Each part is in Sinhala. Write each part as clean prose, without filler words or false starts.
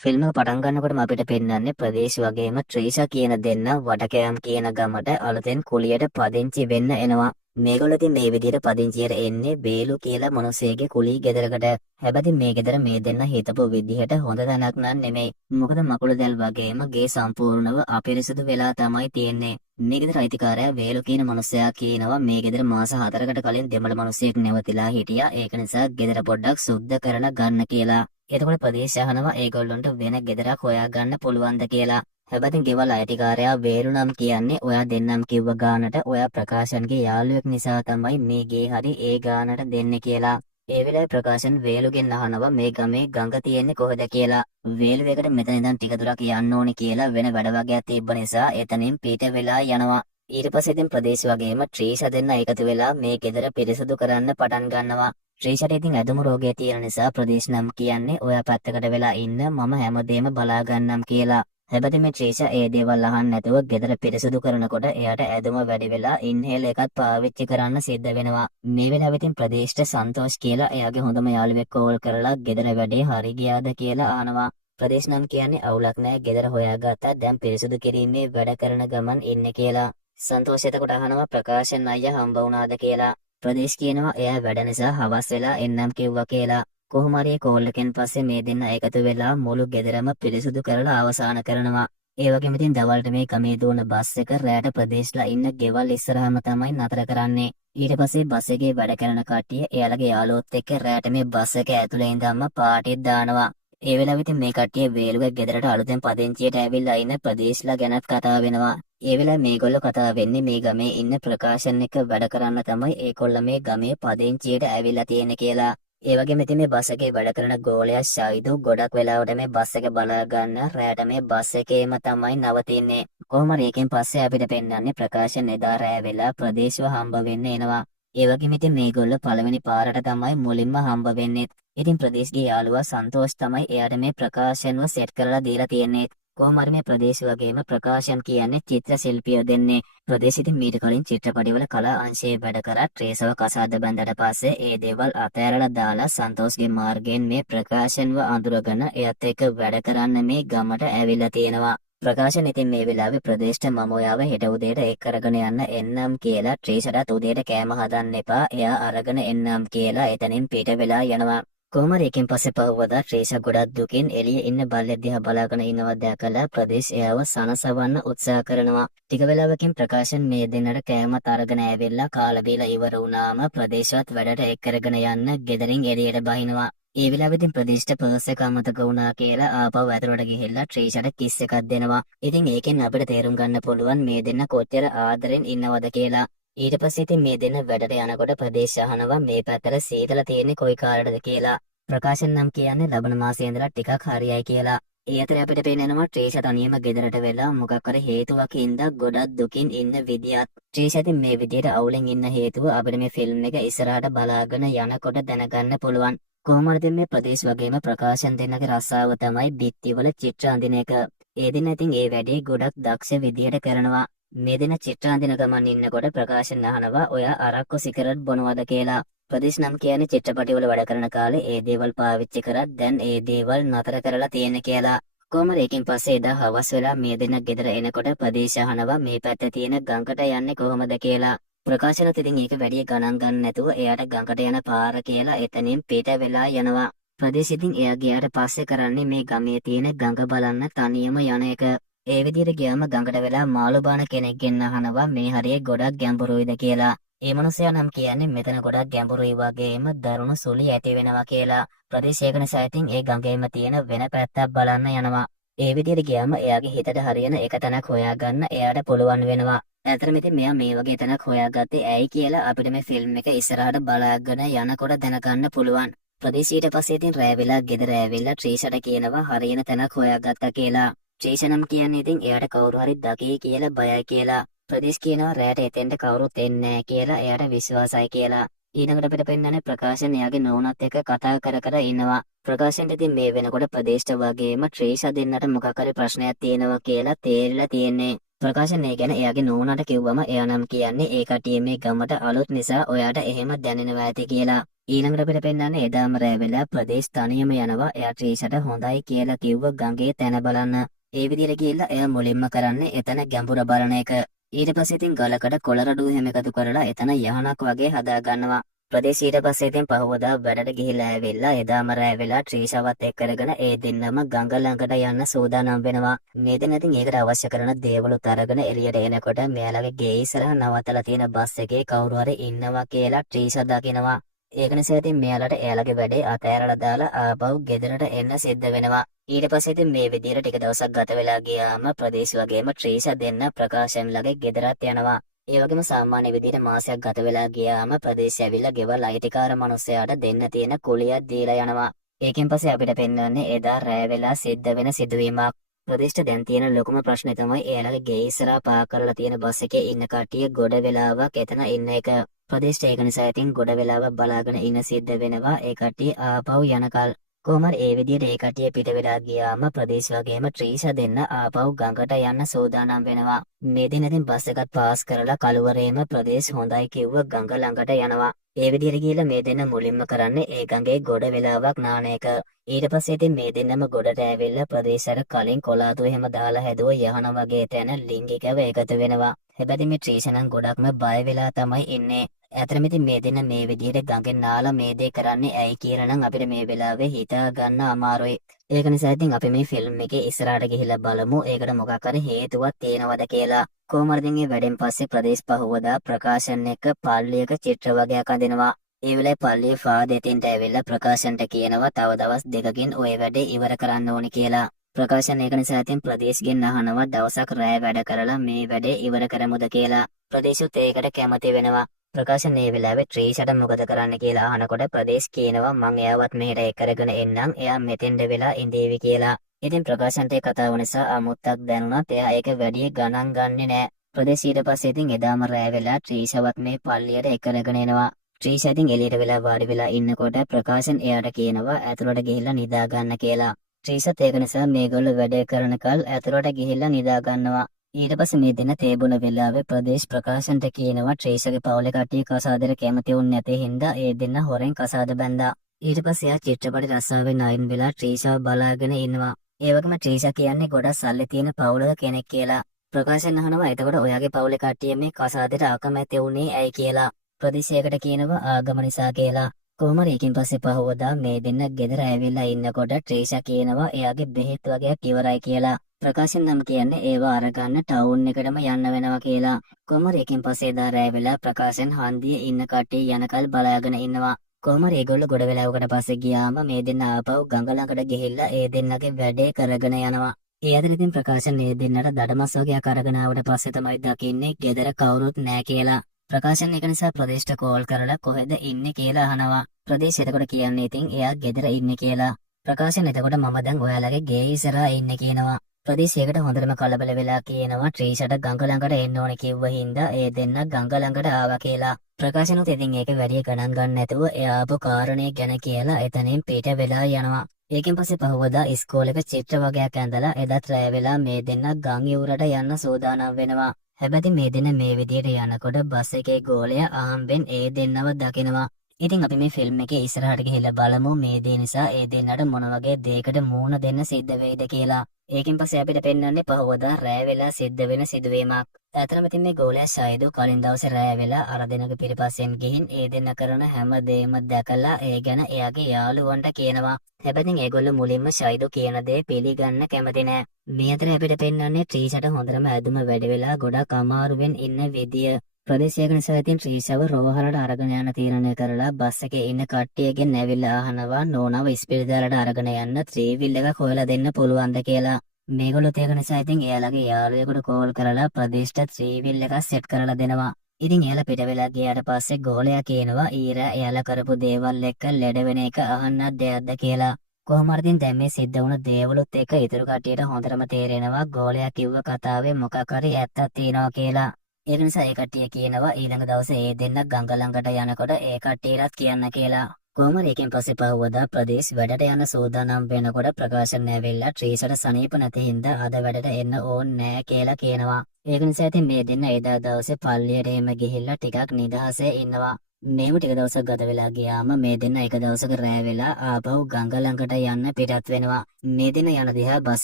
ෆිල්ම් එක පටන් ගන්නකොටම අපිට පෙන්වන්නේ ප්‍රදේශ වගේම ත්‍රිෂා කියන දෙන්න වටකෑම් කියන ගමට අලුතෙන් කුලියට පදිංචි වෙන්න එනවා. මේගොල්ලෝ ඉතින් මේ විදිහට පදිංචියට එන්නේ බේලු කියලා මිනිහෙක්ගේ කුලී ගෙදරකට. හැබැයි මේ ගෙදර මේ දෙන්න හිතපු විදිහට හොඳ තැනක් නන් නෙමෙයි. මොකද මකුළු දැල් වගේම ගේ සම්පූර්ණව අපිරිසුදු වෙලා තමයි තියෙන්නේ. මේ ගෙදර අයිතිකාරයා වේලු කියන මිනිසයා කියනවා මේ ගෙදර මාස 4කට කලින් දෙමළ මිනිහෙක් නැවතිලා හිටියා. ඒක නිසා ගෙදර පොඩ්ඩක් සුද්ධ කරලා ගන්න කියලා. එතකොට ප්‍රදේශය අහනවා ඒගොල්ලොන්ට වෙන ගෙදරක් හොයාගන්න පුළුවන්ද කියලා. හැබැයි ගෙවල් අයිතිකාරයා වේලු නම් කියන්නේ ඔයා දෙන්නම් කිව්ව ගානට ඔයා ප්‍රකාශන්ගේ යාළුවෙක් නිසා තමයි මේ ගේ හරි ඒ ගානට දෙන්නේ කියලා. ඒ වෙලාවේ ප්‍රකාශන් වේලුගෙන් අහනවා මේ ගමේ ගඟ තියෙන්නේ කොහෙද කියලා. වේලු එකට මෙතන ඉඳන් ටික දුරක් යන්න ඕනේ කියලා වෙන වැඩ වගේක් තිබ්බ නිසා එතනින් පිට වෙලා යනවා. ඊට පස්සේ ඉතින් ප්‍රදේශ වගේම ත්‍රිෂා දෙන්න එකතු වෙලා මේ ගෙදර පිරිසුදු කරන්න පටන් ගන්නවා. ත්‍රිෂාට ඉතින් ඇදුම රෝගය තියෙන නිසා ප්‍රදේශ නම් කියන්නේ ඔයා පැත්තකට වෙලා ඉන්න මම හැමදේම බලා ගන්නම් කියලා. හැබැයි මේ ත්‍රිෂා ඒ දේවල් අහන්න නැතුව ගෙදර පිරිසුදු කරනකොට එයාට ඇදුම වැඩි වෙලා ඉන්හේල් එකත් පාවිච්චි කරන්න සිද්ධ වෙනවා. මේ වෙලාවෙ ඉතින් ප්‍රදේශට සන්තෝෂ් කියලා එයාගේ හොඳම යාළුවෙක් කෝල් කරලා ගෙදර වැඩේ හරි ගියාද කියලා අහනවා. ප්‍රදේශ නම් කියන්නේ අවුලක් නැහැ ගෙදර හොයාගත්තා දැන් පිරිසුදු කිරීමේ වැඩ කරන ගමන් ඉන්නේ කියලා. සන්තෝෂ් එතකොට අහනවා ප්‍රකාශන් අයියා හම්බ වුණාද කියලා. ප්‍රදේශ් කියනවා එයා වැඩ නිසා හවස් වෙලා එන්නම් කිව්වා කියලා. කොහොම හරි කෝල් එකෙන් පස්සේ මේ දෙන්න එකතු වෙලා මුළු ගෙදරම පිරිසුදු කරලා අවසන් කරනවා. ඒ වගේම ඉතින් දවල්ට මේ ගමේ දුවන බස් එක රැට ප්‍රදේශලා ඉන්න ගෙවල් ඉස්සරහම තමයි නතර කරන්නේ. ඊට පස්සේ බස් එකේ වැඩ කරන කට්ටිය එයාලගේ යාළුවොත් එක්ක රැට මේ බස් එක ඇතුලේ ඉඳන්ම පාටිත් දානවා. ඒ වෙලාවෙ ඉතින් මේ කට්ටිය වේලුවේ ගෙදරට අලුතෙන් පදිංචියට ඇවිල්ලා ඉන්න ප්‍රදේශලා ගැනත් කතා වෙනවා. ඒ වෙලාවේ මේගොල්ලෝ කතා වෙන්නේ මේ ගමේ ඉන්න ප්‍රකාශන් එක වැඩ කරන්න තමයි ඒගොල්ලෝ මේ ගමේ පදිංචියට ඇවිල්ලා තියෙන්නේ කියලා. ඒ වගේම ඉතින් මේ බස් එකේ වැඩ කරන ගෝලයා ෂයිදු ගොඩක් වෙලාවට මේ බස් එක බලා ගන්න රැට මේ බස් එකේම තමයි නවතින්නේ. කොහොම හරි එකෙන් පස්සේ අපිට පෙන්වන්නේ ප්‍රකාශන් එදා රැ වෙලා ප්‍රදේශව හම්බ වෙන්න එනවා. ඒ වගේම ඉතින් මේගොල්ලෝ පළවෙනි පාරට තමයි මුලින්ම හම්බ වෙන්නේ. ඉතින් ප්‍රදේශගේ යාළුවා සන්තෝෂ් තමයි එයාට මේ ප්‍රකාශනව සෙට් කරලා දීලා තියෙන්නේ. කොහොම හරි මේ ප්‍රදේශ වගේම ප්‍රකාශම් කියන්නේ චිත්‍ර ශිල්පියෝ දෙන්නේ. ප්‍රදේශ ඉතින් මීට කලින් චිත්‍රපටිවල කලා අංශයේ වැඩ කරා ට්‍රේසව කසාද බැඳලා පස්සේ ඒ දේවල් අතෑරලා දාලා සන්තෝෂ්ගේ මාර්ගයෙන් මේ ප්‍රකාශන්ව අඳුරගෙන එයත් එක්ක වැඩ කරන්න මේ ගමට ඇවිල්ලා තියෙනවා. ප්‍රකාශන් ඉතින් මේ වෙලාවේ ප්‍රදේශට මම ඔයාව හෙට උදේට එක් කරගෙන යන්න එන්නම් කියලා ත්‍රිෂාට උදේට කෑම හදන්න එපා එයා අරගෙන එන්නම් කියලා එතනින් පිට වෙලා යනවා. කොහොම හරි එකෙන් පස්සේ පහුවදා ත්‍රිෂා ගොඩක් දුකින් එළියේ ඉන්න බල්ලෙක් දිහා බලාගෙන ඉනවා දැකලා ප්‍රදේශ එයාව සනසවන්න උත්සාහ කරනවා. ටික වෙලාවකින් ප්‍රකාශන් මේ දෙන්නට කෑමත් අරගෙන ඇවිල්ලා කාලා බීලා ඉවර වුණාම ප්‍රදේශවත් වැඩට එක් කරගෙන යන්න ගෙදරින් එළියට බහිනවා. ඒ වෙලාවෙදී ප්‍රදේශට පර්ස් එක අමතක වුණා කියලා ආපහු ඇතුළට ගිහිල්ලා ත්‍රිෂාට කිස් එකක් දෙනවා. ඉතින් ඒකෙන් අපිට තේරුම් ගන්න පුළුවන් මේ දෙන්න කොච්චර ආදරෙන් ඉන්නවද කියලා. ඊට පස්සේ ඉතින් මේ දෙන්න වැඩට යනකොට ප්‍රදේශ අහනවා මේ පැත්තට සීතල තියෙන්නේ කොයි කාලෙටද කියලා. ප්‍රකාශන් නම් කියන්නේ ලබන මාසයේ ඉඳලා ටිකක් හරියයි කියලා. ඒ අතරේ අපිට පේනවා ත්‍රිෂා තනියම ගෙදරට වෙලා මොකක් හරි හේතුවක් හින්දා ගොඩක් දුකින් ඉන්න විදියක්. ත්‍රිෂා ඉතින් මේ විදියට අවුලෙන් ඉන්න හේතුව අපිට මේ ෆිල්ම් එක ඉස්සරහට බලාගෙන යනකොට දැනගන්න පුළුවන්. කොහොමද මේ ප්‍රදේශ වගේම ප්‍රකාශන් දෙන්නගේ රස්සාව තමයි බිත්තිවල චිත්‍ර අඳින එක. ඒ දින ඉතින් ඒ වැඩේ ගොඩක් දක්ෂ විදියට කරනවා. මේ දින චිත්‍ර අඳින ගමන් ඉන්නකොට ප්‍රකාශන් අහනවා ඔයා අරක්කු සිගරට් බොනවද කියලා. ප්‍රදේශ නම් කියන්නේ චිත්‍රපටිවල වැඩ කරන කාලේ ඒ දේවල් පාවිච්චි කරත් දැන් ඒ දේවල් නතර කරලා තියෙන කියලා. කොහොමද ඒකින් පස්සේ එදා හවස් වෙලා මේ දෙන්න ගෙදර එනකොට ප්‍රදේශ අහනවා මේ පැත්තේ තියෙන ගඟට යන්නේ කොහොමද කියලා. ප්‍රකාශනත් ඉතින් ඒක වැඩි ගණන් ගන්න නැතුව එයාට ගඟට යන පාර කියලා එතනින් පිට වෙලා යනවා. ප්‍රදේශ ඉතින් එයා ගියාට පස්සේ කරන්නේ මේ ගමේ තියෙන ගඟ බලන්න තනියම යන එක. ඒ විදිහට ගියාම ගඟට වෙලා මාළු බාන කෙනෙක්ගෙන් අහනවා මේ හරිය ගොඩක් ගැඹුරුයිද කියලා. ඒ මනුස්සයා නම් කියන්නේ මෙතන ගොඩක් ගැඹුරුයි වගේම දරුණු සුළි ඇති වෙනවා කියලා. ප්‍රදේශයක නිසා ඉතින් ඒ ගඟේම තියෙන වෙන පැත්තක් බලන්න යනවා. ඒ විදිහට ගියාම එයාගේ හිතට හරියන එක තැනක් හොයාගන්න එයාට පුළුවන් වෙනවා. ඇත්තටම ඉතින් මෙයා මේ වගේ තැනක් හොයාගත්තේ ඇයි කියලා අපිට මේ ෆිල්ම් එක ඉස්සරහට බලාගෙන යනකොට දැනගන්න පුළුවන්. ප්‍රදේශ ඊට පස්සේ ඉතින් රැ වෙලා ගෙදර ඇවිල්ලා ත්‍රිෂාට කියනවා හරියන තැනක් හොයාගත්තා කියලා. ත්‍රිෂා නම් කියන්නේ ඉතින් එයාට කවුරු හරි දකී කියලා බයයි කියලා. ප්‍රදේශ කියනවා රැට එතෙන්ට කවුරුත් එන්නේ නැහැ කියලා එයාට විශ්වාසයි කියලා. ඊළඟට අපිට පෙන්නන්නේ ප්‍රකාශන් එයාගේ නෝනත් එක්ක කතා කර ඉන්නවා. ප්‍රකාශන්ට ඉතින් මේ වෙනකොට ප්‍රදේශට වගේම ත්‍රිෂා දෙන්නට මොකක් හරි ප්‍රශ්නයක් තියෙනවා කියලා තේරිලා තියෙන්නේ. ප්‍රකාශන් ඒ ගැන එයාගේ නෝනාට කිව්වම එයා නම් කියන්නේ ඒ කට්ටිය මේ ගමට අලුත් නිසා ඔයාට එහෙම දැනෙනවා ඇති කියලා. ඊළඟට අපිට පෙන්වන්නේ එදාම රැ වෙලා ප්‍රදේශ තනියම යනවා. එයා ට්‍රීෂට හොඳයි කියලා කිව්ව ගඟේ තැන බලන්න. ඒ විදිහට ගිහිල්ලා එයා මුලින්ම කරන්නේ එතන ගැඹුර බලන එක. ඊට පස්සේ ඉතින් ගලකට කොළ රඩු හැම එකතු කරලා එතන යහනක් වගේ හදා ගන්නවා. ප්‍රදේශ ඊට පස්සේ ඉතින් පහවදා වැඩට ගිහිල්ලා ඇවිල්ලා එදාම රැ වෙලා ට්‍රීෂවත් එක්ක කරගෙන ඒ දෙන්නම ගඟ ළඟට යන්න සූදානම් වෙනවා. මේ දෙන්න ඉතින් ඒකට අවශ්‍ය කරන දේවලුත් අරගෙන එළියට එනකොට මෙයාලගේ ගේ ඉස්සරහ නවත්තලා තියෙන බස් එකේ කවුරු හරි ඉන්නවා කියලා ට්‍රීෂ දකිනවා. ඒක නිසා ඉතින් මෙයාලට එයාලගේ වැඩේ අතෑරලා දාලා ආපහු ගෙදරට එන්න සිද්ධ වෙනවා. ඊට පස්සේ ඉතින් මේ විදිහට ටික දවසක් ගත වෙලා ගියාම ප්‍රදේශ වගේම ට්‍රීෂ දෙන්න ප්‍රකාශන්ලගේ ගෙදරත් යනවා. ඒ වගේම සාමාන්‍ය විදිහට මාසයක් ගත වෙලා ගියාම ප්‍රදේශය ඇවිල්ලා ගෙවල් අයිතිකාර මිනිස්සයාට දෙන්න තියෙන කුලියක් දීලා යනවා. ඒකෙන් පස්සේ අපිට පෙන්වන්නේ එදා රෑ වෙලා සිද්ධ වෙන සිදුවීමක්. ප්‍රදේශට දැන් තියෙන ලොකුම ප්‍රශ්නේ තමයි එයාලගේ ගේ ඉස්සරහා පාක් කරලා තියෙන බස් එකේ ඉන්න කට්ටිය ගොඩ වෙලාවක් එතන ඉන්න එක. ප්‍රදේශ ඒක නිසා ඉතින් ගොඩ වෙලාවක් බලාගෙන ඉන්න සිද්ධ වෙනවා. ඒ කට්ටිය ආපහු යනකල් කොහමද ඒ විදිහට ඒ කට්ටිය පිට වෙලා ගියාම ප්‍රදේශ වගේම ට්‍රීෂ දෙන්න ආපහු ගඟට යන්න සූදානම් වෙනවා. මේ දින ඉතින් බස් එකත් පාස් කරලා කලවරේම ප්‍රදේශ හොඳයි කිව්ව ගඟ ළඟට යනවා. ඒ විදිහට ගිහලා මේ දෙන්න මුලින්ම කරන්නේ ඒ ගඟේ ගොඩ වෙලාවක් නාන එක. ඊට පස්සේ ඉතින් මේ දෙන්නම ගොඩට ඇවිල්ලා ප්‍රදේශයට කලින් කොලාතු එහෙම දාලා හැදුව යහන වගේ තැන ලිංගිකව එකතු වෙනවා. හැබැයි මේ ට්‍රීෂ නම් ගොඩක්ම බය වෙලා තමයි ඉන්නේ. ඇතරම ඉතින් මේ දෙන්න මේ විදිහට ගඟෙන් නාලා මේ දේ කරන්නේ ඇයි කියලා නම් අපිට මේ වෙලාවේ හිතා ගන්න අමාරුයි. ඒක නිසා ඉතින් අපි මේ ෆිල්ම් එකේ ඉස්සරහට ගිහිල්ලා බලමු ඒකට මොකක් හරි හේතුවක් තියෙනවද කියලා. කොහොමද ඉතින් මේ වැඩෙන් පස්සේ ප්‍රදේශ පහවදා ප්‍රකාශන එක පල්ලියක චිත්‍ර වගේක් අඳිනවා. ඒ වෙලාවේ පල්ලියේ ෆාදෙතින්ට ඇවිල්ලා ප්‍රකාශනට කියනවා තව දවස් දෙකකින් ওই වැඩේ ඉවර කරන්න ඕනි කියලා. ප්‍රකාශන ඒක නිසා ඉතින් ප්‍රදේශගෙන් අහනවා දවසක් රැය වැඩ කරලා මේ වැඩේ ඉවර කරමුද කියලා. ප්‍රදේශුත් ඒකට කැමති වෙනවා. ප්‍රකාශන මේ වෙලාවේ ට්‍රීෂට මොකද කරන්න කියලා අහනකොට ප්‍රදේශ කියනවා මං එයාවත් මෙහෙට එක් කරගෙන එන්නම් එයා මෙතෙන්ද වෙලා ඉඳීවි කියලා. ඉතින් ප්‍රකාශනට ඒ කතාව නිසා අමුත්තක් දැනුණත් එයා ඒක වැඩි ගණන් ගන්නෙ නෑ. ප්‍රදේශ ඊට පස්සේ ඉතින් එදාම රැය වෙලා ට්‍රීෂවත් මේ පල්ලියට එක් කරගෙන එනවා. ට්‍රීෂ ඉතින් එළියට වෙලා වාඩි වෙලා ඉන්නකොට ප්‍රකාශන එයාට කියනවා ඇතුළට ගිහිල්ලා නිදා ගන්න කියලා. ට්‍රීෂත් ඒක නිසා මේගොල්ලෝ වැඩ කරනකල් ඇතුළට ගිහිල්ලා නිදා ගන්නවා. ඊට පස්සේ මේ දෙන තේබුණ වෙලාවේ ප්‍රදේශ ප්‍රකාශනට කියනවා ට්‍රීෂගේ පවුලේ කට්ටිය කසාදෙට කැමති වුන් නැතේ හින්දා ඒ දෙන්න හොරෙන් කසාද බැන්දා. ඊට පස්සේ එයා චිත්‍රපට රස්සාවෙන් අයින් වෙලා ට්‍රීෂව බලාගෙන ඉන්නවා. ඒ වගේම ට්‍රීෂ කියන්නේ ගොඩක් සල්ලි තියෙන පවුලක කෙනෙක් කියලා. ප්‍රකාශන අහනවා එතකොට ඔයාගේ පවුලේ කට්ටිය මේ කසාදෙට අකමැති වුණේ ඇයි කියලා. ප්‍රදේශයකට කියනවා ආගම නිසා කියලා. කොහොම හරි එකකින් පස්සේ පහවදා මේ දෙන්න ගෙදර ඇවිල්ලා ඉන්නකොට ට්‍රීෂ කියනවා එයාගේ බෙහෙත් වගේක් ඉවරයි කියලා. ප්‍රකාශන නම් කියන්නේ ඒවා අරගන්න ටවුන් එකටම යන්න වෙනවා කියලා. කොහොම හරි එකකින් පස්සේ දා රැ වෙලා ප්‍රකාශන හන්දියේ ඉන්න කට්ටිය යනකල් බලාගෙන ඉන්නවා. කොහොම හරි ඒගොල්ලෝ ගොඩ වෙලාවකට පස්සේ ගියාම මේ දෙන්න ආපහු ගඟ ළඟට ගිහිල්ලා ඒ දෙන්නගේ වැඩේ කරගෙන යනවා. ඒ අතර ඉතින් ප්‍රකාශන මේ දෙන්නට දඩමස් වගේක් අරගෙන ආවට පස්සේ තමයි දකින්නේ ගෙදර කවුරුත් නැහැ කියලා. ප්‍රකාශන එක නිසා ප්‍රදේශට කෝල් කරලා කොහෙද ඉන්නේ කියලා අහනවා. ප්‍රදේශ එතකොට කියන්නේ ඉතින් එයා ගෙදර ඉන්නේ කියලා. ප්‍රකාශන එතකොට මම දැන් ඔයාලගේ ගේ ඉස්සරහා ඉන්නේ කියනවා. ප්‍රදේශයකට හොඳටම කලබල වෙලා කියනවා ට්‍රීෂට ගඟ ළඟට එන්න ඕනේ කිව්ව හින්දා ඒ දෙන්න ගඟ ළඟට ආවා කියලා. ප්‍රකාශනුත් ඉතින් ඒක වැඩි ගණන් ගන්න නැතුව එයා ආපු කාරණේ ගැන කියලා එතනින් පිට වෙලා යනවා. ඒකෙන් පස්සේ පහවදා ඉස්කෝලේක චිත්‍ර වගේක් ඇඳලා එදත් රැ වෙලා මේ දෙන්න ගම් යුරට යන්න සූදානම් වෙනවා. හැබැයි මේ දෙන්න මේ විදියට යනකොට බස් එකේ ගෝලයා ආම්බෙන් ඒ දෙන්නව දකිනවා. ඉතින් අපි මේ ෆිල්ම් එකේ ඉස්සරහට ගිහිල්ලා බලමු මේ දේ නිසා ඒ දෙන්නට මොන වගේ දෙයකට මුහුණ දෙන්න සිද්ධ වෙයිද කියලා. ඒකෙන් පස්සේ අපිට පෙන්වන්නේ පහවදා රැ වෙලා සිද්ධ වෙන සිදුවීමක්. ඇත්තටම ඉතින් මේ ගෝලයා ෂයිදු කලින් දවසේ රැ වෙලා අර දෙනගේ පිටිපස්සෙන් ගිහින් ඒ දෙන්න කරන හැම දෙයක්ම දැකලා ඒ ගැන එයාගේ යාළුවන්ට කියනවා. හැබැයි ඒගොල්ලෝ මුලින්ම ෂයිදු කියන දේ පිළිගන්න කැමති නෑ. මේ අතර අපිට පෙන්වන්නේ ට්‍රීෂට හොඳටම ඇදුම වැඩ වෙලා ගොඩක් අමාරුවෙන් ඉන්න විදිය. ප්‍රදේශයක නිසා ඉතින් ට්‍රීෂව රෝහලට අරගෙන යන තීරණය කරලා බස් එකේ ඉන්න කට්ටියගෙන් ඇවිල්ලා අහනවා නෝනාව ඉස්පිරිතාලට අරගෙන යන්න ත්‍රිවිල් එකක් හොයලා දෙන්න පුළුවන්ද කියලා. මේගොල්ලෝ ඒක නිසා ඉතින් එයාලගේ යාළුවෙකුට කෝල් කරලා ප්‍රදේශට ත්‍රිවිල් එකක් සෙට් කරලා දෙනවා. ඉතින් එයාලා පිට වෙලා ගියාට පස්සේ ගෝලයා කියනවා ඊරා එයාලා කරපු දේවල් එක්ක ලෙඩ වෙන එක අහන්නත් දෙයක්ද කියලා. කොහොම හරි දැන් මේ සිද්ධ වුණ දේවලුත් එක්ක ඉතුරු කට්ටියට හොඳටම තේරෙනවා ගෝලයා කිව්ව කතාවේ මොකක් හරි ඇත්තක් තියෙනවා කියලා. ඒ නිසා ඒ කට්ටිය කියනවා ඊළඟ දවසේ ඒ දෙන්න ගඟ ළඟට යනකොට ඒ කට්ටියටත් කියන්න කියලා. කොහොම හරි එකෙන් පස්සේ පහවදා ප්‍රදේශ වැඩට යන සූදානම් වෙනකොට ප්‍රකාශන ඇවිල්ලා ට්‍රීෂට සනීප නැති හින්දා අද වැඩට එන්න ඕනේ නෑ කියලා කියනවා. ඒක නිසා ඉතින් මේ දෙන්න එදා දවසේ පල්ලියට එම ගිහිල්ලා ටිකක් නිදහසේ ඉන්නවා. මේම ටික දවසක් ගත වෙලා ගියාම මේ දෙන්න එක දවසක රෑ වෙලා ආපහු ගඟ ළඟට යන්න පිටත් වෙනවා. මේ දින යන දිහා බස්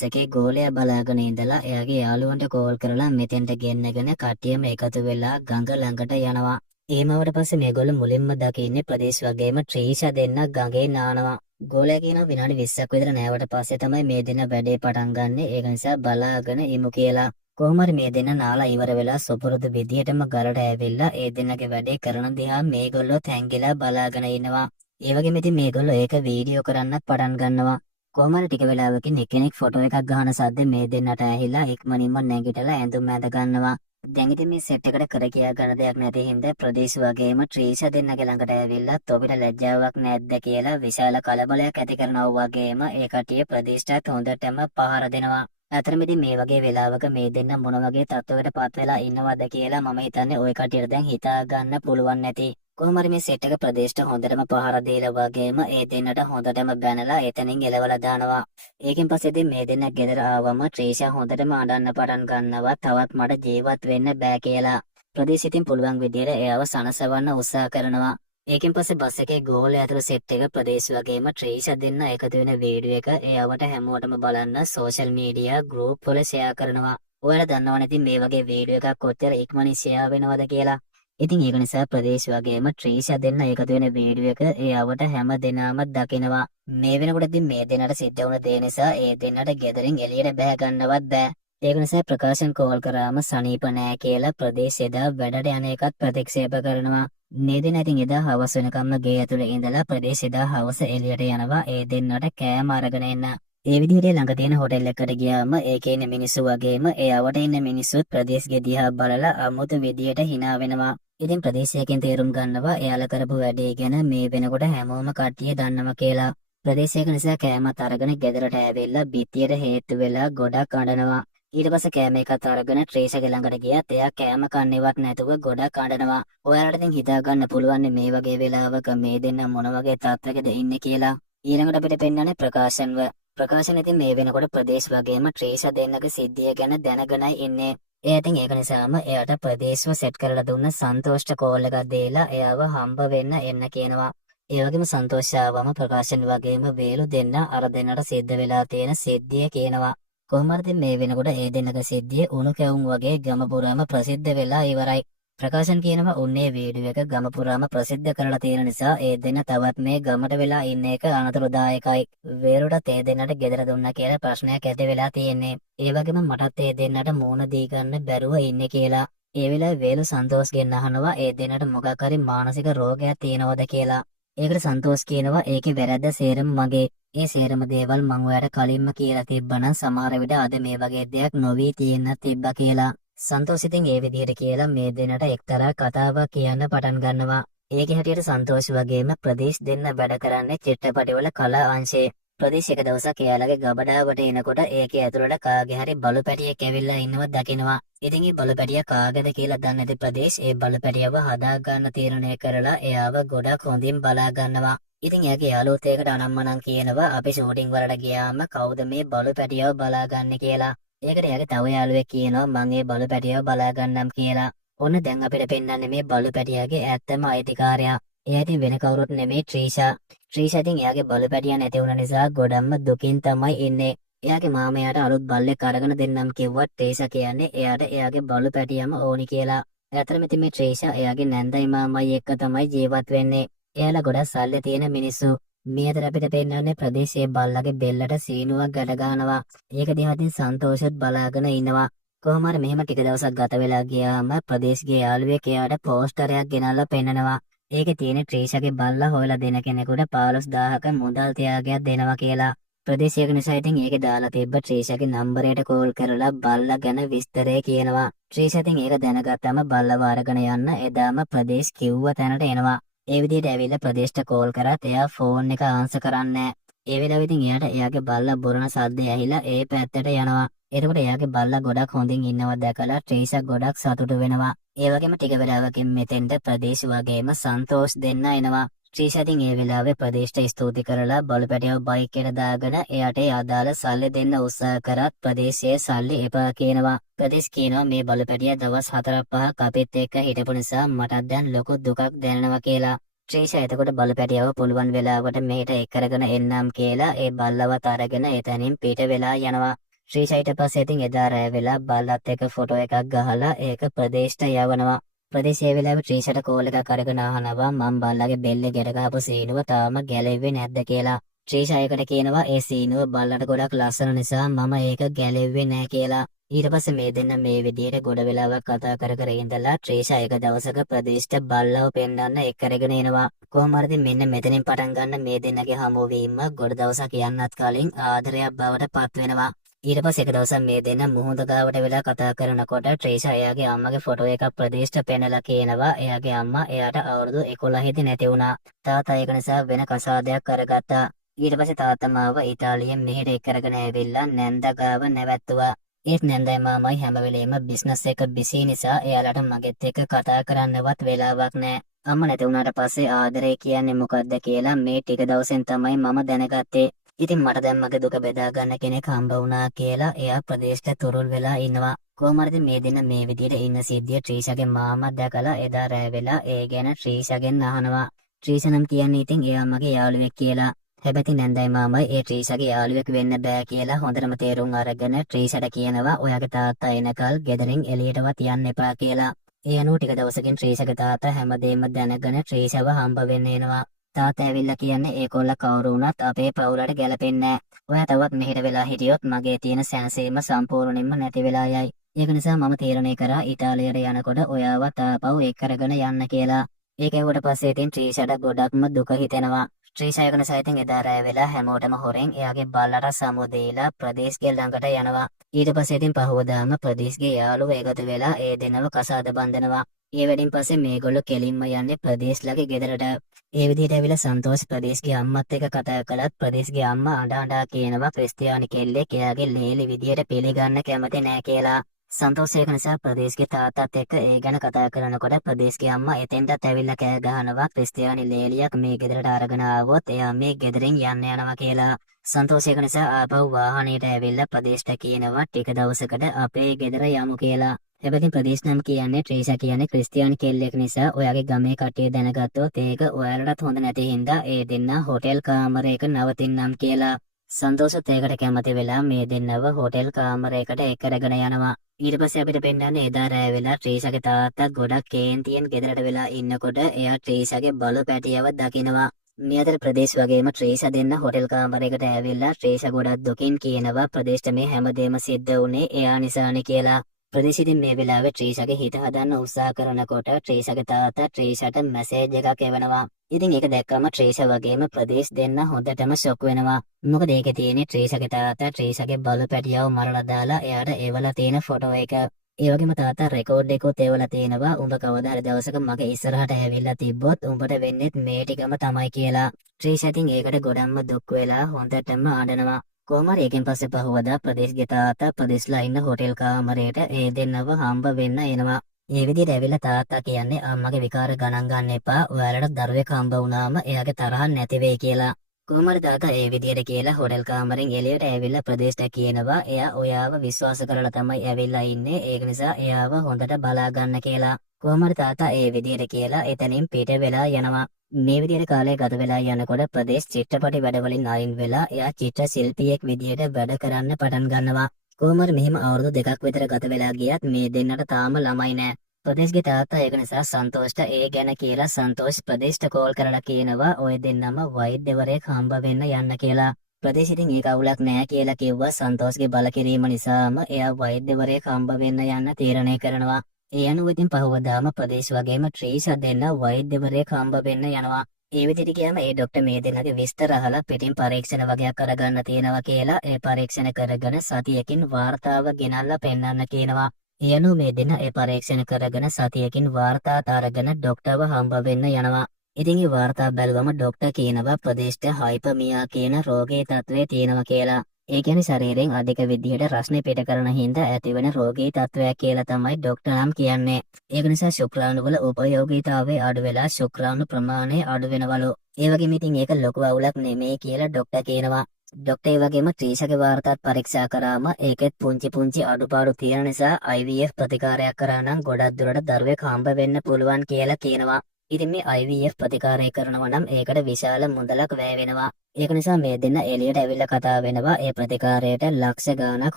එකේ ගෝලයා බලාගෙන ඉඳලා එයාගේ යාළුවන්ට කෝල් කරලා මෙතෙන්ට ගෙන්නගෙන කට්ටියම එකතු වෙලා ගඟ ළඟට යනවා. ඒමවට පස්සේ මේගොල්ලෝ මුලින්ම දකින්නේ ප්‍රදේශ වගේම ත්‍රීෂා දෙන්න ගඟේ නානවා. ගෝලයා කියනවා විනාඩි 20ක් විතර නෑවට පස්සේ තමයි මේ දෙන්න වැඩේ පටන් ගන්නෙ. ඒක නිසා බලාගෙන ඉමු කියලා. කොහොම හරි මේ දෙන්න නාලා ඉවර වෙලා සොපුරුදු විදියටම ගලට ඇවිල්ලා ඒ දෙන්නගේ වැඩේ කරන දිහා මේගොල්ලෝ තැංගිලා බලාගෙන ඉනවා. ඒ වගේම ඉතින් මේගොල්ලෝ ඒක වීඩියෝ කරන්නත් පටන් ගන්නවා. කොහොම හරි ටික වෙලාවකින් එක්කෙනෙක් ෆොටෝ එකක් ගහන සද්ද මේ දෙන්නට ඇහිලා ඉක්මනින්ම නැගිටලා ඇඳුම් ඇඳ ගන්නවා. දැන් ඉතින් මේ සෙට් එකට කර කියා ගන්න දෙයක් නැති හින්දා ප්‍රදේශ වගේම ත්‍රීෂා දෙන්නගේ ළඟට ඇවිල්ලා තොපිට ලැජ්ජාවක් නැද්ද කියලා විශාල කලබලයක් ඇති කරනවා වගේම ඒ කට්ටිය ප්‍රදේශයට හොඳටම පහර දෙනවා. අතරමැදි මේ වගේ වෙලාවක මේ දෙන්න මොන වගේ තත්ත්වයකට පත් වෙලා ඉන්නවද කියලා මම හිතන්නේ ওই කට්ටියට දැන් හිතා ගන්න පුළුවන් නැති. කොහොම හරි මේ සෙට් එක ප්‍රදේශයට හොඳටම පහර දීලා වගේම ඒ දෙන්නට හොඳටම බැනලා එතනින් එලවලා දානවා. ඒකෙන් පස්සේ ඉතින් මේ දෙන්න ගෙදර ආවම ත්‍රීෂා හොඳටම අඬන්න පටන් ගන්නවා. තවත් මට ජීවත් වෙන්න බෑ කියලා. ප්‍රදේශ ඉතින් පුළුවන් විදියට එයාව සනසවන්න උත්සාහ කරනවා. ඒකෙන් පස්සේ බස් එකේ ගෝලයා ඇතුළු සෙට් එක ප්‍රදේශ වගේම ත්‍රීෂා දෙන්න එකතු වෙන වීඩියෝ එක එයාවට හැමෝටම බලන්න සෝෂල් මීඩියා ගෲප් වල ෂෙයා කරනවා. ඔයාලා දන්නවනේ ඉතින් මේ වගේ වීඩියෝ එකක් කොච්චර ඉක්මනින් ෂෙයා වෙනවද කියලා. ඉතින් ඒක නිසා ප්‍රදේශ වගේම ත්‍රීෂා දෙන්න එකතු වෙන වීඩියෝ එක එයාවට හැම දෙනාම දකිනවා. මේ වෙනකොට ඉතින් මේ දෙන්නට සිද්ධ වුණ දේ නිසා ඒ දෙන්නට ගෙදරින් එළියට බැහැ ගන්නවත් බෑ. ඒක නිසා ප්‍රකාශන් කෝල් කරාම සනීප නෑ කියලා ප්‍රදේශ එදා වැඩට යන එකත් ප්‍රතික්ෂේප කරනවා. මේ දෙන්න ඉතින් එදා හවස වෙනකම්ම ගේ ඇතුලේ ඉඳලා ප්‍රදේශ එදා හවස එළියට යනවා ඒ දෙන්නට කෑම අරගෙන එන්න. ඒ විදිහට ළඟ තියෙන හොටෙල් එකකට ගියාම ඒකේ ඉන්න මිනිස්සු වගේම එයාවට ඉන්න මිනිස්සුත් ප්‍රදේශගේ දිහා බලලා අමුතු විදියට hina වෙනවා. ඉතින් ප්‍රදේශයකින් තේරුම් ගන්නවා එයාලා කරපු වැඩේ ගැන මේ වෙනකොට හැමෝම කට්ටිය දන්නවා කියලා. ප්‍රදේශයක නිසා කෑමත් අරගෙන ගෙදරට ඇවිල්ලා බිත්තියට හේතු වෙලා ගොඩක් අඬනවා. ඊට පස්සේ කෑම එකත් අරගෙන ත්‍රීෂාගේ ළඟට ගියත් එයා කෑම කන්නේවත් නැතුව ගොඩක් අඬනවා. ඔයාලට ඉතින් හිතා ගන්න පුළුවන් මේ වගේ වෙලාවක මේ දෙන්න මොන වගේ තත්ත්වයකද ඉන්නේ කියලා. ඊළඟට අපිට පෙන්වන්නේ ප්‍රකාශන්ව. ප්‍රකාශන ඉතින් මේ වෙනකොට ප්‍රදේශ වගේම ත්‍රීෂා දෙන්නගේ සිද්ධිය ගැන දැනගෙනයි ඉන්නේ. එයා ඉතින් ඒක නිසාම එයාට ප්‍රදේශව සෙට් කරලා දුන්න සන්තෝෂ්ට කෝල් එකක් දීලා එයාව හම්බ වෙන්න එන්න කියනවා. ඒ වගේම සන්තෝෂ් ආවම ප්‍රකාශන වගේම වේලු දෙන්න අර දෙන්නට සිද්ධ වෙලා තියෙන සිද්ධිය කියනවා. කොහොම හරි මේ වෙනකොට ඒ දෙන්නගේ සිද්ධිය උණු කැවුම් වගේ ගම පුරාම ප්‍රසිද්ධ වෙලා ඉවරයි. ප්‍රකාශන කියනවා උන්නේ වීඩියෝ එක ගම පුරාම ප්‍රසිද්ධ කරලා තියෙන නිසා ඒ දෙන්න තවත් මේ ගමට වෙලා ඉන්න එක අනතුරුදායකයි. වේරුටත් ඒ දෙන්නට ගෙදර දුන්නා කියලා ප්‍රශ්නයක් ඇති වෙලා තියෙන්නේ. ඒ වගේම මටත් ඒ දෙන්නට මූණ දී ගන්න බැරුව ඉන්නේ කියලා. ඒ වෙලාවේ වේලු සන්තෝෂ්ගෙන් අහනවා ඒ දෙන්නට මොකක් හරි මානසික රෝගයක් තියෙනවද කියලා. ඒකට සන්තෝෂ් කියනවා ඒකේ වැරද්ද සේරම මගේ. ඒ සේරම දේවල් මං ඔයාලට කලින්ම කියලා තිබ්බනම් සමහර විට අද මේ වගේ දෙයක් නොවී තියෙන්නත් තිබ්බා කියලා. සන්තෝෂ් ඉතින් ඒ විදිහට කියලා මේ දෙන්නට එක්තරා කතාවක් කියන්න පටන් ගන්නවා. ඒකේ හැටියට සන්තෝෂ් වගේම ප්‍රදේශ දෙන්න වැඩ කරන්නේ චිත්‍රපටවල කලා අංශයේ. ප්‍රදේශ එක දවසක් එයාලගේ ගබඩාවට එනකොට ඒකේ ඇතුළට කාගේ හරි බලු පැටියෙක් ඇවිල්ලා ඉන්නව දකිනවා. ඉතින් ඒ බලු පැටියා කාගේද කියලා දන්නේ නැති ප්‍රදේශ ඒ බලු පැටියව හදා ගන්න තීරණය කරලා එයාව ගොඩක් හොඳින් බලා ගන්නවා. ඉතින් එයාගේ යාළුවොත් ඒකට අනම්මනම් කියනවා අපි ෂූටින් වලට ගියාම කවුද මේ බලු පැටියව බලාගන්නේ කියලා. ඒකට එයාගේ තව යාළුවෙක් කියනවා මං ඒ බලු පැටියව බලා ගන්නම් කියලා. ඔන්න දැන් අපිට පෙන්වන්නේ මේ බලු පැටියාගේ ඇත්තම අයිතිකාරයා. එයා ඉතින් වෙන කවුරුත් නෙමෙයි ත්‍රීෂා. ත්‍රීෂා ඉතින් එයාගේ බලු පැටියා නැති වුණ නිසා ගොඩක්ම දුකින් තමයි ඉන්නේ. එයාගේ මාමා එයාට අලුත් බල්ලෙක් අරගෙන දෙන්නම් කිව්වත් ත්‍රීෂා කියන්නේ එයාට එයාගේ බලු පැටියම ඕනි කියලා. ඇත්තටම ඉතින් මේ ත්‍රීෂා එයාගේ නැන්දයි මාමයි එක්ක තමයි ජීවත් වෙන්නේ. එයාලා ගොඩක් සල්ලි තියෙන මිනිස්සු. මේ අතර අපිට පෙන්වන්නේ ප්‍රදේශයේ බල්ලගේ බෙල්ලට සීනුවක් ගැට ගන්නවා. ඒක දිහා ඉතින් සන්තෝෂෙත් බලාගෙන ඉන්නවා. කොහොම හරි මෙහෙම ටික දවසක් ගත වෙලා ගියාම ප්‍රදේශයේ යාළුවෙක් එයාට පෝස්ටරයක් ගෙනල්ලා පෙන්නනවා. ඒකේ තියෙන ත්‍රීෂාගේ බල්ලා හොයලා දෙන කෙනෙකුට 15000ක මුදල් තියාගයක් දෙනවා කියලා. ප්‍රදේශයක නිසා ඉතින් ඒකේ දාලා තිබ්බ ත්‍රීෂාගේ නම්බරයට කෝල් කරලා බල්ලා ගැන විස්තරය කියනවා. ත්‍රීෂා ඉතින් ඒක දැනගත්තම බල්ලව අරගෙන යන්න එදාම ප්‍රදේශ කිව්ව තැනට එනවා. ඒ විදිහට ඇවිල්ලා ප්‍රදේශට කෝල් කරත් එයා ෆෝන් එක ආන්සර් කරන්නේ නැහැ. ඒ වෙලාවෙ ඉතින් එයාට එයාගේ බල්ලා බොරන සද්ද ඇහිලා ඒ පැත්තට යනවා. එතකොට එයාගේ බල්ලා ගොඩක් හොඳින් ඉන්නවා දැකලා ත්‍රීෂා ගොඩක් සතුටු වෙනවා. ඒ වගේම ටික වෙලාවකින් මෙතෙන්ට ප්‍රදේශ වගේම සන්තෝෂ් දෙන්න එනවා. ත්‍රිෂාතින් ඒ වෙලාවේ ප්‍රදේශට ස්තුති කරලා බලපැටියව බයික් එකට දාගෙන එයාට අදාළ සල්ලි දෙන්න උත්සාහ කරත් ප්‍රදේශයේ සල්ලි එපා කියනවා. ප්‍රදේශ කියනවා මේ බලපැටිය දවස් 4-5ක් අපිත් එක්ක හිටපු නිසා මටත් දැන් ලොකු දුකක් දැනෙනවා කියලා. ත්‍රිෂා එතකොට බලපැටියව පුළුවන් වෙලාවට මෙහෙට එක් කරගෙන එන්නම් කියලා ඒ බල්ලවත් අරගෙන එතනින් පිට වෙලා යනවා. ත්‍රිෂා ඊට පස්සේ ඉතින් එදා රෑ වෙලා බල්ලත් එක්ක ෆොටෝ එකක් ගහලා ඒක ප්‍රදේශට යවනවා. ප්‍රදේශයේ වෙලාවේ ත්‍රිෂාට කෝල් එකක් අරගෙන අහනවා මම බල්ලගේ බෙල්ලේ ගැට ගහපු සීනුව තාම ගැලෙන්නේ නැද්ද කියලා. ත්‍රිෂා ඒකට කියනවා ඒ සීනුව බල්ලට ගොඩක් ලස්සන නිසා මම ඒක ගැලෙන්නේ නැහැ කියලා. ඊට පස්සේ මේ දෙන්න මේ විදියට ගොඩ වෙලාවක් කතා කර කර ඉඳලා ත්‍රිෂා එක දවසක ප්‍රදේශට බල්ලව පෙන්වන්න එක් කරගෙන එනවා. කොහොම හරි මෙන්න මෙතනින් පටන් ගන්න මේ දෙන්නගේ හමුවීම ගොඩ දවසක් යන්නත් කලින් ආදරයක් බවට පත් වෙනවා. ඊට පස්සේ එක දවසක් මේ දෙන්න මුහුද ගාවට වෙලා කතා කරනකොට ත්‍රිෂා එයාගේ අම්මගේ ෆොටෝ එකක් ප්‍රදේශට පෙන්නලා කියනවා එයාගේ අම්මා එයාට අවුරුදු 11 දී නැති වුණා. තාත්තා ඒක නිසා වෙන කසාදයක් කරගත්තා. ඊට පස්සේ තාත්තා මාව ඉතාලියෙන් මෙහෙට එක් කරගෙන ඇවිල්ලා නැන්දා ගාව නැවැත්තුවා. ඒත් නැන්දයි මාමයි හැම වෙලේම බිස්නස් එක බිසි නිසා එයාලට මගෙත් එක්ක කතා කරන්නවත් වෙලාවක් නැහැ. අම්මා නැති වුණාට පස්සේ ආදරේ කියන්නේ මොකක්ද කියලා මේ ටික දවසෙන් තමයි මම දැනගත්තේ. ඉතින් මට දැන් මගේ දුක බෙදා ගන්න කෙනෙක් හම්බ වුණා කියලා එයා ප්‍රදේශයට තුරුල් වෙලා ඉන්නවා. කොහොම හරි මේ දෙන්න මේ විදිහට ඉන්න සිද්ධිය ත්‍රිෂාගේ මාමා දැකලා එදා රෑ වෙලා ඒ ගැන ත්‍රිෂාගෙන් අහනවා. ත්‍රිෂා නම් කියන්නේ ඉතින් එයා මගේ යාළුවෙක් කියලා. හැබැයි නැන්දයි මාමයි ඒ ත්‍රිෂාගේ යාළුවෙක් වෙන්න බෑ කියලා හොඳටම තේරුම් අරගෙන ත්‍රිෂාට කියනවා ඔයාගේ තාත්තා එනකල් ගෙදරින් එළියටවත් යන්න එපා කියලා. ඒ අනුව ටික දවසකින් ත්‍රිෂාගේ තාත්තා හැමදේම දැනගෙන ත්‍රිෂාව හම්බ වෙන්න එනවා. තාත්තා ඇවිල්ලා කියන්නේ ඒකොල්ල කවුරු වුණත් අපේ පවුලට ගැලපෙන්නේ නැහැ. ඔයා තවත් මෙහෙට වෙලා හිටියොත් මගේ තියෙන සැනසීම සම්පූර්ණයෙන්ම නැති වෙලා යයි. ඒක නිසා මම තීරණය කරා ඉතාලියට යනකොට ඔයාවත් ආපහු එක් කරගෙන යන්න කියලා. ඒක ඇහුවට පස්සේ ඉතින් ත්‍රිෂාට ගොඩක්ම දුක හිතෙනවා. ත්‍රිෂා ඒක නිසා ඉතින් එදා රෑ වෙලා හැමෝටම හොරෙන් එයාගේ බල්ලට සමු දීලා ප්‍රදේශගේ ළඟට යනවා. ඊට පස්සේ ඉතින් පහවදාම ප්‍රදේශගේ යාළුවෝ එකතු වෙලා ඒ දෙනව කසාද බඳිනවා. ඒ වැඩින් පස්සේ මේගොල්ලෝ කෙලින්ම යන්නේ ප්‍රදේශලගේ ගෙදරට. ඒ විදිහට ඇවිල්ලා සන්තෝෂ් ප්‍රදේශගේ අම්මත් එක්ක කතා කළත් ප්‍රදේශගේ අම්මා අඬ කියනවා ක්‍රිස්තියානි කෙල්ලෙක් එයාගේ ලේලි විදිහට පිළිගන්න කැමති නැහැ කියලා. සන්තෝෂ් ඒක නිසා ප්‍රදේශගේ තාත්තත් එක්ක ඒ ගැන කතා කරනකොට ප්‍රදේශගේ අම්මා එතෙන්ටත් ඇවිල්ලා කෑ ගහනවා ක්‍රිස්තියානි ලේලියක් මේ ගෙදරට අරගෙන ආවොත් එයා මේ ගෙදරින් යන්න යනවා කියලා. සන්තෝෂ් ඒක නිසා ආපහු වාහනේට ඇවිල්ලා ප්‍රදේශට කියනවා ටික දවසකට අපේ ගෙදර යමු කියලා. හැබැයි ප්‍රදේශ නම් කියන්නේ ත්‍රිෂා කියන්නේ ක්‍රිස්තියානි කෙල්ලෙක් නිසා ඔයාගේ ගමේ කට්ටිය දැනගත්තොත් ඒක ඔයාලටත් හොඳ නැති හින්දා ඒ දෙන්න හොටෙල් කාමරයක නවතින්නම් කියලා. සන්තෝෂත් ඒකට කැමති වෙලා මේ දෙන්නව හොටෙල් කාමරයකට එක් කරගෙන යනවා. ඊට පස්සේ අපිට පෙන්නන්නේ එදා රෑ වෙලා ත්‍රිෂාගේ තාත්තා ගොඩක් කේන්තියෙන් ගෙදරට වෙලා ඉන්නකොට එයා ත්‍රිෂාගේ බලු පැටියව දකිනවා. මේ අතර ප්‍රදේශ වගේම ත්‍රිෂා දෙන්න හොටෙල් කාමරයකට ඇවිල්ලා ත්‍රිෂා ගොඩක් දුකින් කියනවා ප්‍රදේශට මේ හැමදේම සිද්ධ වුණේ එයා නිසානේ කියලා. ප්‍රදේශ ඉතින් මේ වෙලාවේ ත්‍රිෂාගේ හිත හදන්න උත්සාහ කරනකොට ත්‍රිෂාගේ තාත්තා ත්‍රිෂාට මැසේජ් එකක් එවනවා. ඉතින් ඒක දැක්කම ත්‍රිෂා වගේම ප්‍රදේශ දෙන්න හොඳටම ෂොක් වෙනවා. මොකද ඒකේ තියෙන්නේ ත්‍රිෂාගේ තාත්තා ත්‍රිෂාගේ බලු පැටියව මරලා දාලා එයාට එවලා තියෙන ෆොටෝ එක. ඒ වගේම තාත්තා රෙකෝඩ් එකකුත් එවලා තියෙනවා උඹ කවදා හරි දවසක මගේ ඉස්සරහට ඇවිල්ලා තිබ්බොත් උඹට වෙන්නේත් මේ ටිකම තමයි කියලා. ත්‍රිෂා ඉතින් ඒකට ගොඩක්ම දුක් වෙලා හොඳටම අඬනවා. කොහොම හරි එකෙන් පස්සේ පහවදා ප්‍රදේශගේ තාත්තා ප්‍රදේශලා ඉන්න හොටෙල් කාමරයට ඒ දෙන්නව හම්බ වෙන්න එනවා. ඒ විදිහට ඇවිල්ලා තාත්තා කියන්නේ අම්මගේ විකාර ගණන් ගන්න එපා. ඔයාලට දරුවෙක් හම්බ වුණාම එයාගේ තරහ නැති වෙයි කියලා. කොහොම හරි තාත්තා ඒ විදිහට කියලා හොටෙල් කාමරෙන් එළියට ඇවිල්ලා ප්‍රදේශට කියනවා එයා ඔයාව විශ්වාස කරලා තමයි ඇවිල්ලා ඉන්නේ. ඒක නිසා එයාව හොඳට බලා ගන්න කියලා. කොහොම හරි තාත්තා ඒ විදිහට කියලා එතනින් පිට වෙලා යනවා. මේ විදිහට කාලය ගත වෙලා යනකොට ප්‍රදේශ චිත්‍රපටි වැඩවලින් අයින් වෙලා එයා චිත්‍ර ශිල්පියෙක් විදිහට වැඩ කරන්න පටන් ගන්නවා. කොහොම හරි මෙහෙම අවුරුදු 2ක් විතර ගත වෙලා ගියත් මේ දෙන්නට තාම ළමයි නෑ. ප්‍රදේශගේ තාත්තා ඒක නිසා සන්තෝෂ්ට ඒ ගැන කියලා සන්තෝෂ් ප්‍රදේශට කෝල් කරලා කියනවා ඔය දෙන්නම වෛද්‍යවරයෙක් හම්බ වෙන්න යන්න කියලා. ප්‍රදේශ ඉතින් ඒක අවුලක් නෑ කියලා කිව්වා. සන්තෝෂ්ගේ බල කිරීම නිසාම එයා වෛද්‍යවරයෙක් හම්බ වෙන්න යන්න තීරණය කරනවා. ඒ අනුව ඉතින් පහවදාම ප්‍රදේශ වගේම ත්‍රිෂා දෙන්න වෛද්‍යවරයෙක් හම්බ වෙන්න යනවා. ඒ විදිහට කියම ඒ ડોක්ටර් මේ දෙන්නගේ විස්තර අහලා පිටින් පරීක්ෂණ වගේක් කරගන්න තියෙනවා කියලා ඒ පරීක්ෂණ කරගෙන සතියකින් වාර්තාව ගෙනල්ලා පෙන්නන්න කියනවා. ඒ අනුව මේ දෙන්න ඒ පරීක්ෂණ කරගෙන සතියකින් වාර්තාත් අරගෙන ડોක්ටර්ව හම්බ වෙන්න යනවා. ඉතින් ඒ වාර්තා බැලුවම ડોක්ටර් කියනවා ප්‍රදේශට හයිපර්මියා කියන රෝගී තත්ත්වය තියෙනවා කියලා. ඒ කියන්නේ ශරීරයෙන් අධික විදිහට රස්නේ පිට කරන හින්දා ඇතිවන රෝගී තත්ත්වයක් කියලා තමයි ડોක්ටර් නම් කියන්නේ. ඒක නිසා ශුක්‍රාණු වල උපයෝගීතාවය අඩු වෙලා ශුක්‍රාණු ප්‍රමාණය අඩු වෙනවලු. ඒ වගේම ඉතින් ඒක ලොකු අවුලක් නෙමෙයි කියලා ડોක්ටර් කියනවා. ડોක්ටර් ඒ වගේම ත්‍රිෂාගේ වාර්තාත් පරීක්ෂා කරාම ඒකෙත් පුංචි අඩුපාඩු තියෙන නිසා IVF ප්‍රතිකාරයක් කරා නම් ගොඩක් දුරට දරුවෙක් හම්බ වෙන්න පුළුවන් කියලා කියනවා. ඉතින් මේ IVF ප්‍රතිකාරය කරනවා නම් ඒකට විශාල මුදලක් වැය වෙනවා. ඒක නිසා මේ දෙන්න එළියට ඇවිල්ලා කතා වෙනවා ඒ ප්‍රතිකාරයට ලක්ෂ ගාණක්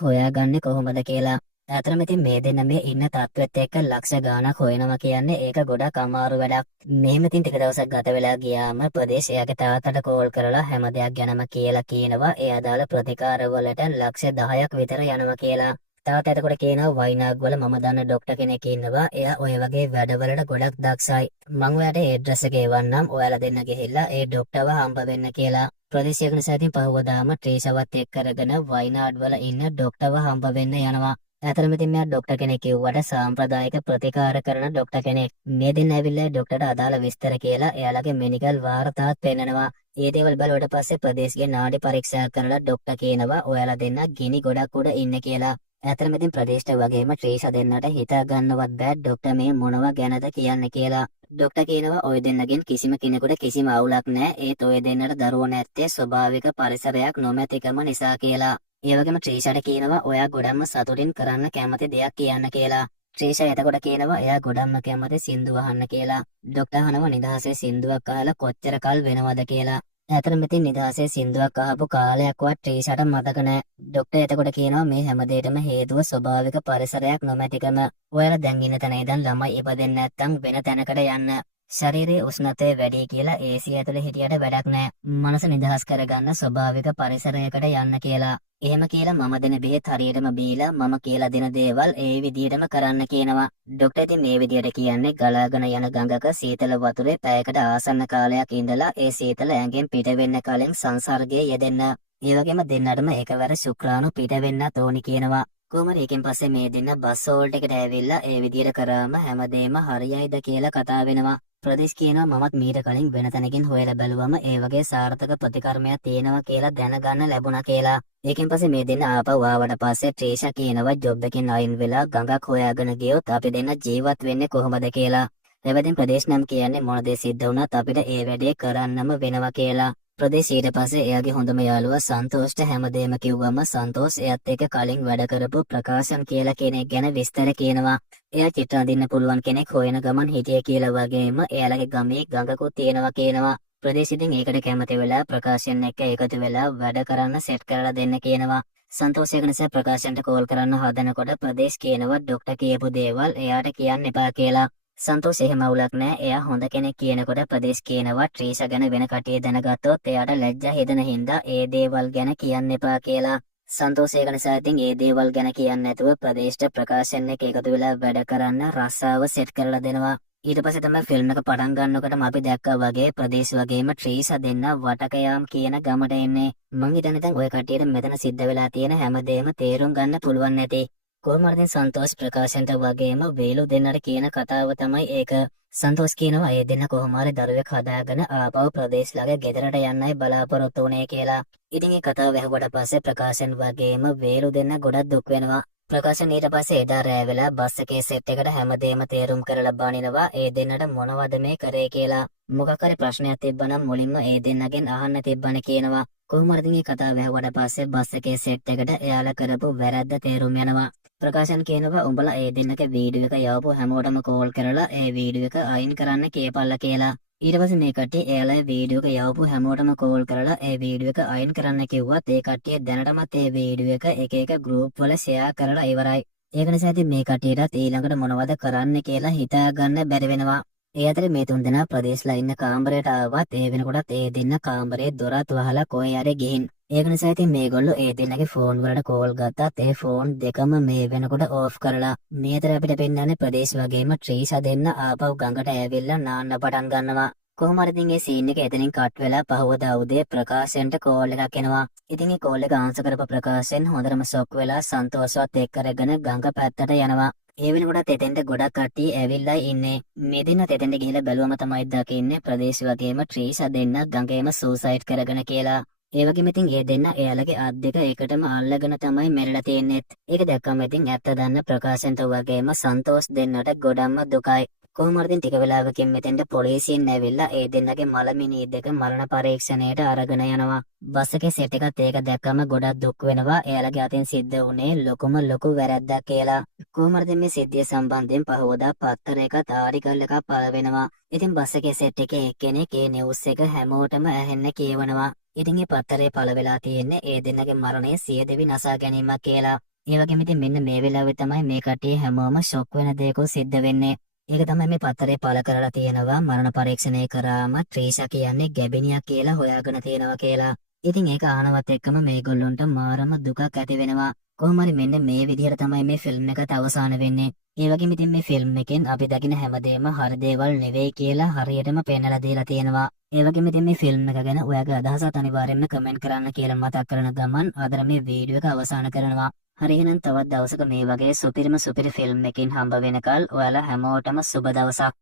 හොයාගන්නේ කොහොමද කියලා. ඇත්තටම ඉතින් මේ දෙන්න මේ ඉන්න තත්ත්වෙත් එක්ක ලක්ෂ ගාණක් හොයනවා කියන්නේ ඒක ගොඩක් අමාරු වැඩක්. මෙහෙම ඉතින් ටික දවසක් ගත වෙලා ගියාම ප්‍රදේශ එයාගේ තාත්තට කෝල් කරලා හැම දෙයක් ගැනම කියලා කියනවා. ඒ අදාළ ප්‍රතිකාර වලට ලක්ෂ 10ක් විතර යනවා කියලා. තාත්තා එතකොට කියනවා වයිනාග් වල මම දන්න ડોක්ටර් කෙනෙක් ඉන්නවා. එයා ඔය වගේ වැඩවලට ගොඩක් දක්ෂයි. මම ඔයාලට ඇඩ්‍රස් එක එවන්නම්. ඔයාලා දෙන්න ගිහිල්ලා ඒ ડોක්ටර්ව හම්බ වෙන්න කියලා. ප්‍රදේශයක නිසා ඉතින් පහවදාම ත්‍රිෂාවත් එක්ක කරගෙන වයිනාඩ් වල ඉන්න ડોක්ටර්ව හම්බ වෙන්න යනවා. ඇතරම ඉතින් මෙයා ડોක්ටර් කෙනෙක් කිව්වට සාම්ප්‍රදායික ප්‍රතිකාර කරන ડોක්ටර් කෙනෙක්. මේ දෙන්න ඇවිල්ලා ડોක්ටර්ට අදාළ විස්තර කියලා එයාලගේ මෙඩිකල් වාර්තාත් පෙන්නනවා. ඒ දේවල් බලුවට පස්සේ ප්‍රදේශයේ නාඩි පරීක්ෂා කරලා ડોක්ටර් කියනවා ඔයාලා දෙන්න ගිනි ගොඩක් උඩ ඉන්න කියලා. ඇතරම ඉතින් ප්‍රදේශට වගේම ත්‍රිෂා දෙන්නට හිතා ගන්නවත් බෑ ડોක්ටර් මේ මොනවා ගැනද කියන්නේ කියලා. ડોක්ටර් කියනවා ඔය දෙන්නගෙන් කිසිම කෙනෙකුට කිසිම අවුලක් නැහැ. ඒත් ඔය දෙන්නට දරුවෝ නැත්තේ ස්වභාවික පරිසරයක් නොමැතිකම නිසා කියලා. ඒ වගේම ත්‍රිෂාට කියනවා ඔයා ගොඩක්ම සතුටින් කරන්න කැමති දෙයක් කියන්න කියලා. ත්‍රිෂා එතකොට කියනවා එයා ගොඩක්ම කැමති සින්දු අහන්න කියලා. ડોක්ටර් අහනවා නිදහසේ සින්දුවක් අහලා කොච්චර කල් වෙනවද කියලා. ඇතරම ඉතින් නිදහසේ සින්දුවක් අහපු කාලයක්වත් ත්‍රිෂාට මතක නැහැ. ડોක්ටර් එතකොට කියනවා මේ හැමදේටම හේතුව ස්වභාවික පරිසරයක් නොමැතිකම. ඔයාලා දැන් ඉන්න තැන ඉඳන් ළමයි ඉපදෙන්නේ නැත්නම් වෙන තැනකට යන්න. ශරීරයේ උෂ්ණත්වය වැඩි කියලා AC ඇතුලේ හිටියට වැඩක් නැහැ. මනස නිදහස් කරගන්න ස්වභාවික පරිසරයකට යන්න කියලා. එහෙම කියලා මම දෙන බෙහෙත් හරියටම බීලා මම කියලා දෙන දේවල් ඒ විදිහටම කරන්න කියනවා. ડોක්ටර් ඉතින් මේ විදිහට කියන්නේ ගලාගෙන යන ගඟක සීතල වතුරේ පැයකට ආසන්න කාලයක් ඉඳලා ඒ සීතල ඇඟෙන් පිට වෙන්න කලින් සංසර්ගයේ යෙදෙන්න. ඒ වගේම දෙන්නටම එකවර ශුක්‍රාණු පිට වෙන්නත් ඕනි කියනවා. කොහොමද ඒකෙන් පස්සේ මේ දෙන්න බස් හෝල්ට් එකට ඇවිල්ලා ඒ විදිහට කරාම හැමදේම හරියයිද කියලා කතා වෙනවා. ප්‍රදේශ කියනවා මමත් මීට කලින් වෙන තැනකින් හොයලා බැලුවම ඒ වගේ සාර්ථක ප්‍රතිකර්මයක් තියෙනවා කියලා දැනගන්න ලැබුණා කියලා. ඒකෙන් පස්සේ මේ දෙන්න ආපහු ආවට පස්සේ ත්‍රිෂා කියනවා ජොබ් එකෙන් අයින් වෙලා ගඟක් හොයාගෙන ගියොත් අපි දෙන්න ජීවත් වෙන්නේ කොහොමද කියලා. එවැදින් ප්‍රදේශ නම් කියන්නේ මොන දේ සිද්ධ වුණත් අපිට ඒ වැඩේ කරන්නම වෙනවා කියලා. ප්‍රදේශ ඊට පස්සේ එයාගේ හොඳම යාළුවා සන්තෝෂ්ට හැමදේම කිව්වම සන්තෝෂ් එයත් එක්ක කලින් වැඩ කරපු ප්‍රකාශන් කියලා කෙනෙක් ගැන විස්තර කියනවා. එයා චිත්‍ර අඳින්න පුළුවන් කෙනෙක් හොයන ගමන් හිටිය කියලා වගේම එයාලගේ ගමේ ගඟකුත් තියෙනවා කියනවා. ප්‍රදේශ ඉතින් ඒකට කැමති වෙලා ප්‍රකාශන් එක්ක එකතු වෙලා වැඩ කරන්න සෙට් කරලා දෙන්න කියනවා. සන්තෝෂ් ඒක නිසා ප්‍රකාශන්ට කෝල් කරන්න හදනකොට ප්‍රදේශ කියනවා ડોක්ටර් කියපු දේවල් එයාට කියන්න එපා කියලා. සන්තෝෂ් එහෙම අවුලක් නැහැ. එයා හොඳ කෙනෙක් කියනකොට ප්‍රදේශ කියනවා ත්‍රිෂා ගැන වෙන කටිය දැනගත්තොත් එයාට ලැජ්ජා හිතෙන හින්දා ඒ දේවල් ගැන කියන්න එපා කියලා. සන්තෝෂ් ඒක නිසා ඉතින් ඒ දේවල් ගැන කියන්නේ නැතුව ප්‍රදේශට ප්‍රකාශන එක එකතු වෙලා වැඩ කරන්න රස්සාව සෙට් කරලා දෙනවා. ඊට පස්සේ තමයි ෆිල්ම් එක පටන් ගන්නකොටම අපි දැක්කා වගේ ප්‍රදේශ වගේම ත්‍රිෂා දෙන්න වටකයාම් කියන ගමට එන්නේ. මං හිතන්නේ දැන් ඔය කටියට මෙතන සිද්ධ වෙලා තියෙන හැමදේම තේරුම් ගන්න පුළුවන් නැති. කොහොමද සන්තෝෂ් ප්‍රකාශන්ට වගේම වේලු දෙන්නට කියන කතාව තමයි ඒක. සන්තෝෂ් කියනවා ඒ දෙන්න කොහොම හරි දරුවෙක් හදාගෙන ආපහු ප්‍රදේශ ළඟ ගෙදරට යන්නයි බලාපොරොත්තු වුණේ කියලා. ඉතින් මේ කතාව ඇහුවට පස්සේ ප්‍රකාශන් වගේම වේලු දෙන්න ගොඩක් දුක් වෙනවා. ප්‍රකාශන් ඊට පස්සේ එදා රෑ වෙලා බස් එකේ සෙට් එකට හැමදේම තේරුම් කරලා බනිනවා ඒ දෙන්නට මොනවද මේ කරේ කියලා. මොකක් හරි ප්‍රශ්නයක් තිබ්බනම් මුලින්ම ඒ දෙන්නගෙන් අහන්න තිබ්බනේ කියනවා. කොහොම හරි මේ කතාව ඇහුවට පස්සේ බස් එකේ සෙට් එකට එයාලා කරපු වැරද්ද තේරුම් යනවා. ප්‍රකාශන් කියනවා උඹලා ඒ දෙන්නක වීඩියෝ එක යවපු හැමෝටම කෝල් කරලා ඒ වීඩියෝ එක අයින් කරන්න කියපල්ලා කියලා. ඊට පස්සේ මේ කට්ටිය එයාලා වීඩියෝ එක යවපු හැමෝටම කෝල් කරලා ඒ වීඩියෝ එක අයින් කරන්න කිව්වත් ඒ කට්ටිය දැනටමත් ඒ වීඩියෝ එක එක එක ගෲප් වල ෂෙයා කරලා ඉවරයි. ඒක නිසා ඉතින් මේ කට්ටියටත් ඊළඟට මොනවද කරන්න කියලා හිතා ගන්න බැරි වෙනවා. ඒ අතරේ මේ තුන් දෙනා ප්‍රදේශලා ඉන්න කාමරයට ආවත් ඒ වෙනකොටත් ඒ දෙන්න කාමරේ දොරත් වහලා කොහේ හරි ගිහින්. ඒක නිසා ඉතින් මේගොල්ලෝ ඒ දෙන්නගේ ෆෝන් වලට කෝල් ගත්තත් ඒ ෆෝන් දෙකම මේ වෙනකොට ඕෆ් කරලා. මේ අතර අපිට පෙන්නන්නේ ප්‍රදේශ වගේම ත්‍රිෂා දෙන්න ආපහු ගඟට ඇවිල්ලා නාන්න පටන් ගන්නවා. කොහොම හරි ඉතින් ඒ සීන් එක එතනින් කට් වෙලා පහවදා උදේ ප්‍රකාශන්ට කෝල් එකක් එනවා. ඉතින් ඒ කෝල් එක ආන්සර් කරපු ප්‍රකාශන් හොඳටම ෂොක් වෙලා සන්තෝෂවත් එක්ක කරගෙන ගඟ පැත්තට යනවා. ඒ වෙනකොටත් එතෙන්ට ගොඩක් කට්ටිය ඇවිල්ලා ඉන්නේ. මේ දෙන්න එතෙන්ට ගිහිල්ලා බැලුවම තමයි දකින්නේ ප්‍රදේශ වගේම ත්‍රිෂා දෙන්න ගඟේම සූසයිඩ් කරගෙන කියලා. ඒ වගේම ඉතින් ඒ දෙන්න එයාලගේ අත් දෙක එකටම අල්ලගෙන තමයි මැරිලා තියෙන්නේ. ඒක දැක්කම ඉතින් ඇත්ත දන්න ප්‍රකාශන්ට වගේම සන්තෝෂ් දෙන්නට ගොඩක්ම දුකයි. කොහොම හරි ටික වෙලාවකින් මෙතෙන්ට පොලිසියෙන් ඇවිල්ලා ඒ දෙන්නගේ මලමිනී දෙක මරණ පරීක්ෂණයට අරගෙන යනවා. බස් එකේ සෙට් එකත් ඒක දැක්කම ගොඩක් දුක් වෙනවා. එයාලගේ අතින් සිද්ධ වුණේ ලොකු වැරැද්දක් කියලා. කොහොම හරි මේ සිද්ධිය සම්බන්ධයෙන් පහවදා පත්තරයකත් ආටිකල් එකක් පළ වෙනවා. ඉතින් බස් එකේ සෙට් එකේ එක්කෙනෙක් ඒ නිවුස් එක හැමෝටම ඇහෙන්න කියවනවා. ඉතින් මේ පත්තරේ පළ වෙලා තියෙන්නේ ඒ දෙන්නගේ මරණය සියදිවි නසා ගැනීමක් කියලා. ඒ වගේම ඉතින් මෙන්න මේ වෙලාවේ තමයි මේ කට්ටිය හැමෝම ෂොක් වෙන දේක සිද්ධ වෙන්නේ. ඒක තමයි මේ පත්තරේ පළ කරලා තියෙනවා මරණ පරීක්ෂණය කරාම ත්‍රීෂා කියන්නේ ගැබිනියක් කියලා හොයාගෙන තියෙනවා කියලා. ඉතින් ඒක ආනවත් එක්කම මේගොල්ලොන්ට මාරම දුකක් ඇති වෙනවා. කොහොම හරි මෙන්න මේ විදිහට තමයි මේ ෆිල්ම් එකත් අවසාන වෙන්නේ. ඒ වගේම ඉතින් මේ ෆිල්ම් එකෙන් අපි දකින හැමදේම හරි දේවල් නෙවෙයි කියලා හරියටම පෙන්නලා දීලා තියෙනවා. ඒ වගේම ඉතින් මේ ෆිල්ම් එක ගැන ඔයාගේ අදහසත් අනිවාර්යෙන්ම කමෙන්ට් කරන්න කියලා මතක් කරන ගමන් අද මේ වීඩියෝ එක අවසන් කරනවා. හරි එහෙනම් තවත් දවසක මේ වගේ සුපිරිම සුපිරි ෆිල්ම් එකකින් හම්බ වෙනකල් ඔයාලා හැමෝටම සුබ දවසක්.